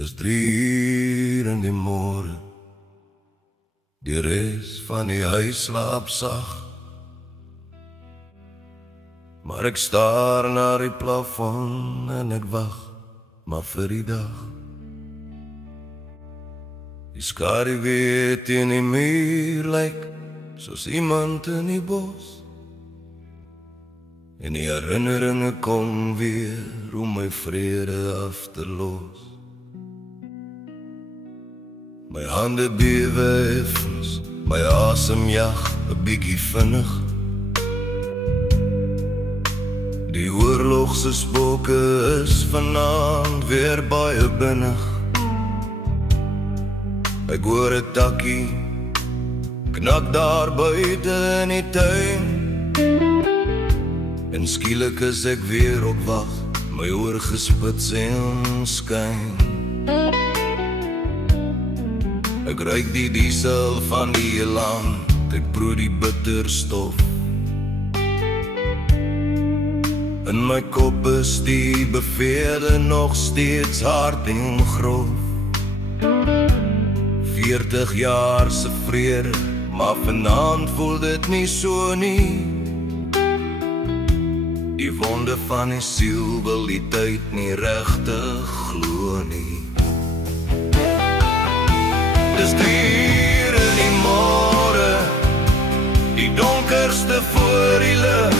Dis 3 uur in die môre. Die res van die huis slaap sag. Maar ek staar na die plafon en ek wag maar vir die dag. Die skaduwee teen die muur lyk soos iemand in die bos. En die herinneringe kom weer om my vrede af te los. My hande bewe effens, my asem jag 'n bietjie vinnig. Die oorlog se spooke is vanaand weer baie binnig. Ek hoor 'n takkie knak daar buite in die tuin. En skielik is ek weer op wag, my oor gespits en skyn. Ek ruik die diesel van die land, ek proe die bitterstof. In my kop is die bevele nog steeds hard en grof. 40 jaar se vrede, maar vanaand voel dit nie so nie. Die wonde van die siel wil die tyd nie regtig glo nie. Dis 3 uur in die môre, die donkerste voor die lig.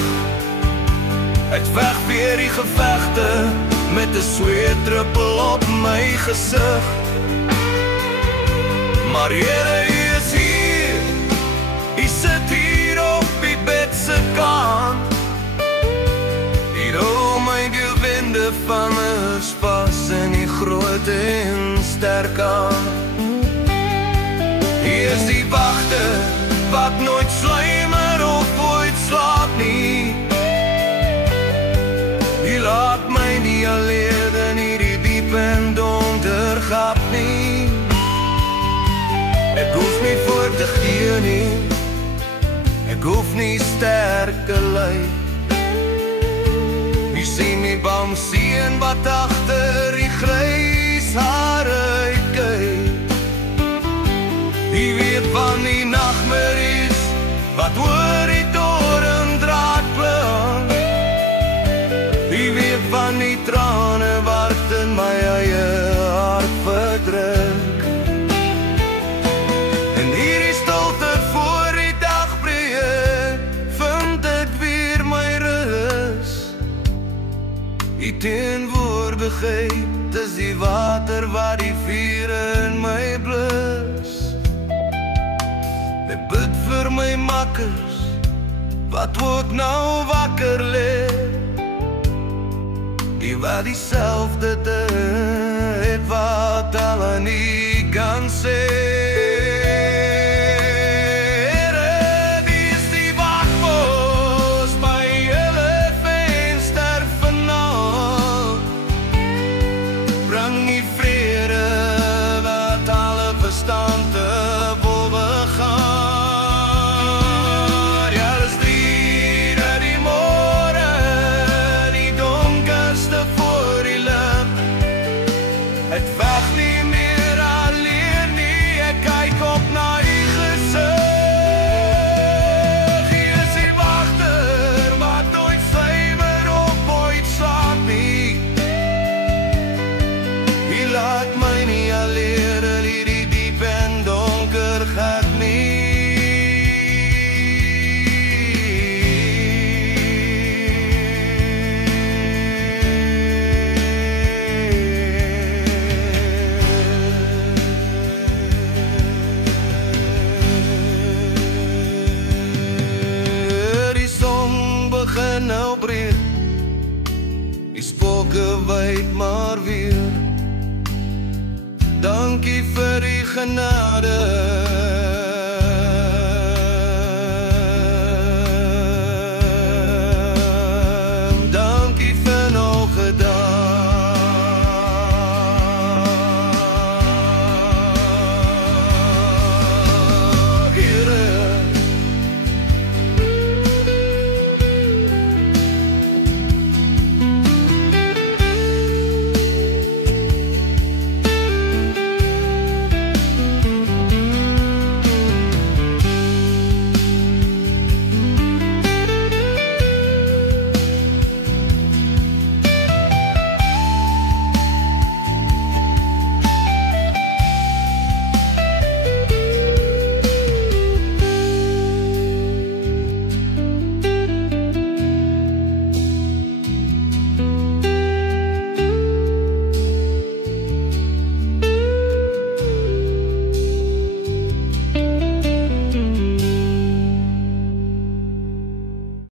Ek veg weer die gevegte met 'n sweetdruppel op my gesig. Maar Here, U is hier, U sit hier op die bed se kant. U hou my die winde van ons pas in die groot en sterk aan. Hier is die wagter wat nooit sluimer of ooit slaap nie. U laat my nie alleen in hierdie diep en donker gat nie. Ek hoef nie voor te gee nie, ek hoef nie sterke lyk. U sien die bamsien wat agter die grys hare kyk. U weet van die nagmerries wat oor die doringdraad klink. U weet van die trane wat in my eie hart verdruk. En hierdie stilte voor die dagbreek vind ek weer my rus. Die teenwoordigheid is die water wat die vuur in my blus. Ek bid vir my makkers wat ook nou wakker lê. Die wat dieselfde het wat hulle nie kan sê. Nou breek, die spooke wyd maar weer. Dankie vir die genade